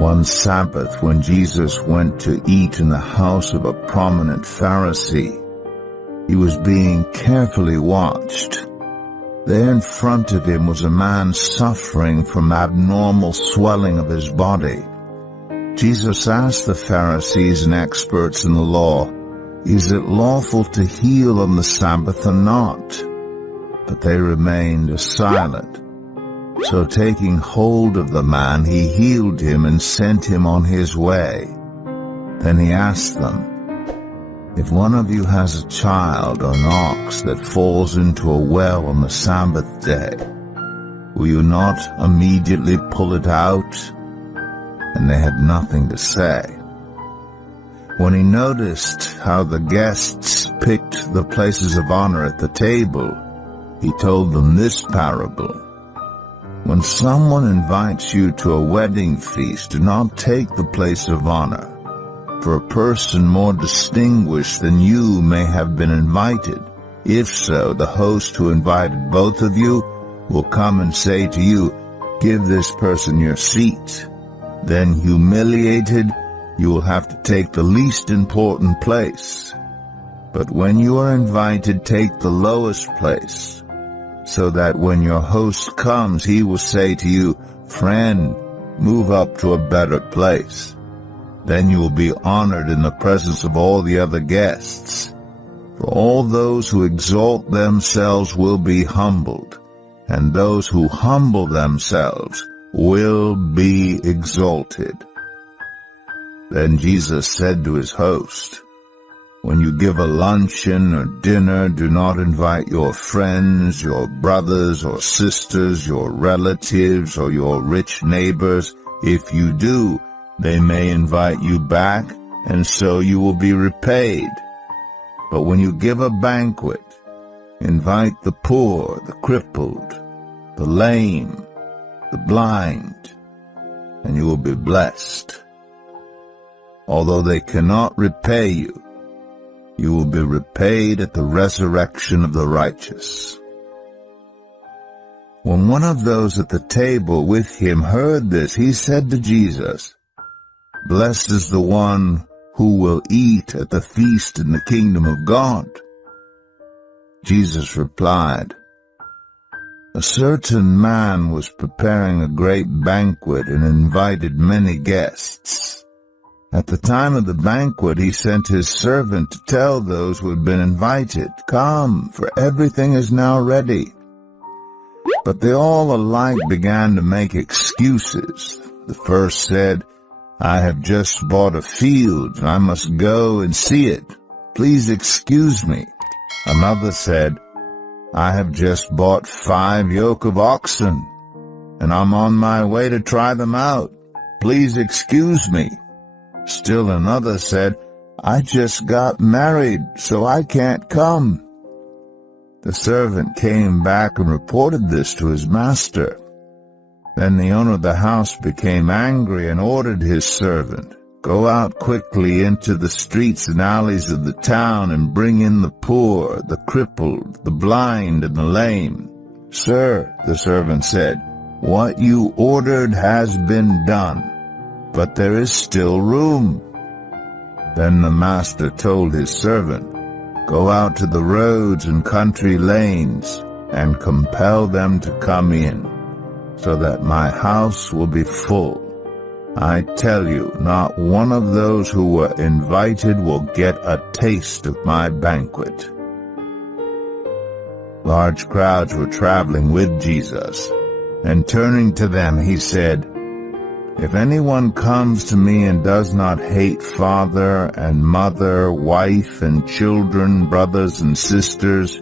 One Sabbath, when Jesus went to eat in the house of a prominent Pharisee, he was being carefully watched. There in front of him was a man suffering from abnormal swelling of his body. Jesus asked the Pharisees and experts in the law, "Is it lawful to heal on the Sabbath or not?" But they remained silent. So taking hold of the man, he healed him and sent him on his way. Then he asked them, "If one of you has a child or an ox that falls into a well on the Sabbath day, will you not immediately pull it out?" And they had nothing to say. When he noticed how the guests picked the places of honor at the table, he told them this parable. When someone invites you to a wedding feast, do not take the place of honor, for a person more distinguished than you may have been invited. If so, the host who invited both of you will come and say to you, "Give this person your seat." Then, humiliated, you will have to take the least important place. But when you are invited, take the lowest place, so that when your host comes, he will say to you, "Friend, move up to a better place." Then you will be honored in the presence of all the other guests. For all those who exalt themselves will be humbled, and those who humble themselves will be exalted. Then Jesus said to his host, "When you give a luncheon or dinner, do not invite your friends, your brothers or sisters, your relatives, or your rich neighbors. If you do, they may invite you back, and so you will be repaid. But when you give a banquet, invite the poor, the crippled, the lame, the blind, and you will be blessed. Although they cannot repay you, you will be repaid at the resurrection of the righteous." When one of those at the table with him heard this, he said to Jesus, "Blessed is the one who will eat at the feast in the kingdom of God." Jesus replied, "A certain man was preparing a great banquet and invited many guests. At the time of the banquet, he sent his servant to tell those who had been invited, 'Come, for everything is now ready.' But they all alike began to make excuses. The first said, 'I have just bought a field, and I must go and see it. Please excuse me." Another said, "I have just bought 5 yoke of oxen, and I'm on my way to try them out. Please excuse me." Still another said, "I just got married, so I can't come." The servant came back and reported this to his master. Then the owner of the house became angry and ordered his servant, "Go out quickly into the streets and alleys of the town and bring in the poor, the crippled, the blind, and the lame." "Sir," the servant said, "what you ordered has been done, but there is still room." Then the master told his servant, "Go out to the roads and country lanes and compel them to come in, so that my house will be full. I tell you, not one of those who were invited will get a taste of my banquet." Large crowds were traveling with Jesus, and turning to them he said, "If anyone comes to me and does not hate father and mother, wife and children, brothers and sisters,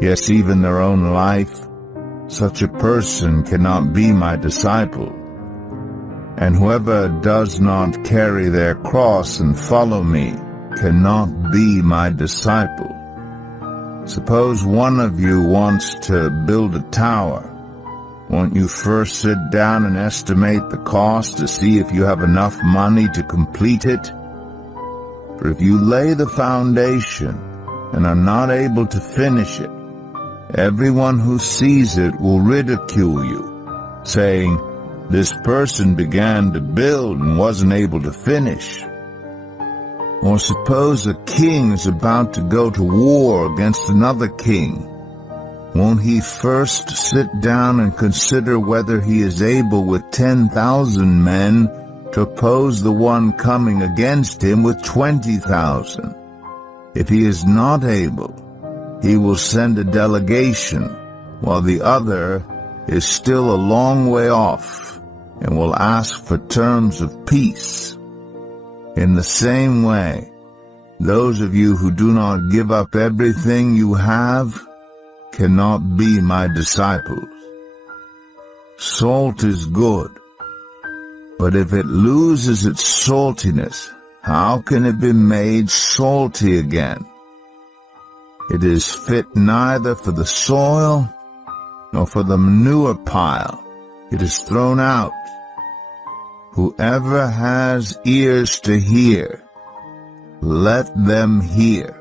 yes, even their own life, such a person cannot be my disciple. And whoever does not carry their cross and follow me cannot be my disciple. Suppose one of you wants to build a tower. Won't you first sit down and estimate the cost to see if you have enough money to complete it? For if you lay the foundation and are not able to finish it, everyone who sees it will ridicule you, saying, 'This person began to build and wasn't able to finish.' Or suppose a king is about to go to war against another king. Won't he first sit down and consider whether he is able with 10,000 men to oppose the one coming against him with 20,000? If he is not able, he will send a delegation, while the other is still a long way off, and will ask for terms of peace. In the same way, those of you who do not give up everything you have cannot be my disciples. Salt is good, but if it loses its saltiness, how can it be made salty again? It is fit neither for the soil nor for the manure pile. It is thrown out. Whoever has ears to hear, let them hear."